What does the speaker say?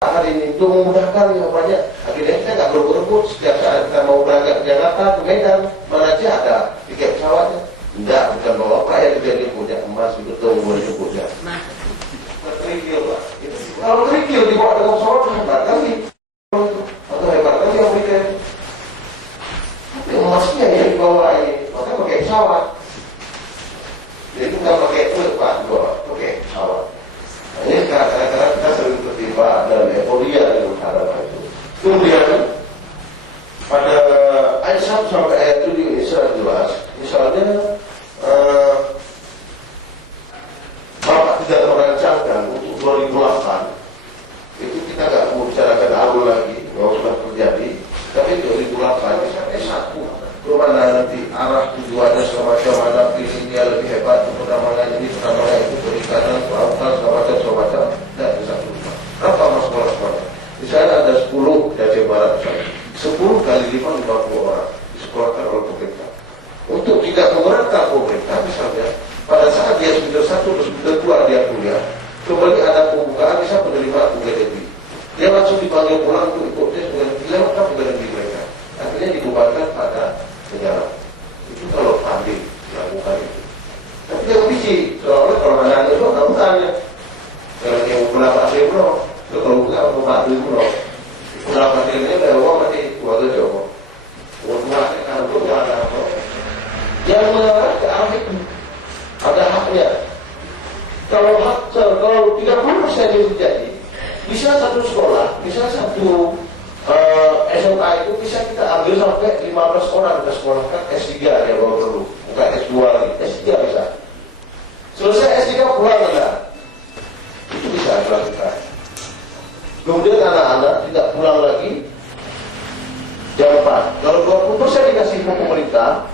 hari ini untuk memudahkan yang banyak. Akhirnya kita nggak berebut setiap saat kita mau berangkat ke Jakarta, ke Medan, mana aja ada tiket pesawatnya. Enggak, bukan bawa rakyat itu yang punya emas, betul boleh punya. Kerikil lah. Kalau kerikil dibawa dengan pesawat hebat kali. Atau hebat kali Amerika itu. Tapi emasnya yang dibawa ini, makanya pakai pesawat. Jadi bukan pakai truk Pak, pakai pesawat. Ini kadang-kadang kita sering tertimpa dan euforia di utara itu. Kemudian pada ayat 1 sampai ayat 7 ini sangat jelas. Misalnya Bapak tidak merancangkan untuk 2008 itu kita nggak mau bicarakan awal lagi, kalau sudah terjadi. Tapi 2008 sampai 1 kemana nanti arah tujuannya semacam ada pilih dia lebih hebat pertambangan ini pertambangan itu perikanan kelautan semacam tidak bisa berubah. Berapa sekolah-sekolah? Di sana ada 10 di Aceh Barat misalnya. 10 kali 5 50 orang disekolahkan oleh pemerintah. Untuk tidak memberatkan pemerintah misalnya pada saat dia semester 1 atau semester 2 dia kuliah kembali ada pembukaan bisa penerima UGD. Dia langsung dipanggil pulang untuk ikut tes dilewatkan UGD mereka. Akhirnya dibebankan pada negara. Itu kalau pandai melakukan itu. Tapi yang biji, soalnya kalau mana ada itu kamu tanya. Kalau yang berapa ribu, kalau bukan berapa ribu, berapa ribunya lewat mati keluarga Jawa. Keluarga kan itu ada apa? Yang mengarah ke arah itu ada haknya. Kalau 30% itu terjadi, bisa satu sekolah, bisa satu SMA itu bisa kita ambil sampai 15 orang kita sekolahkan S3 ya kalau perlu, bukan S2 lagi, S3 bisa. Selesai S3 pulang enggak? Itu bisa dilakukan. Kemudian anak-anak tidak pulang lagi jam 4. Kalau 20% dikasih pemerintah,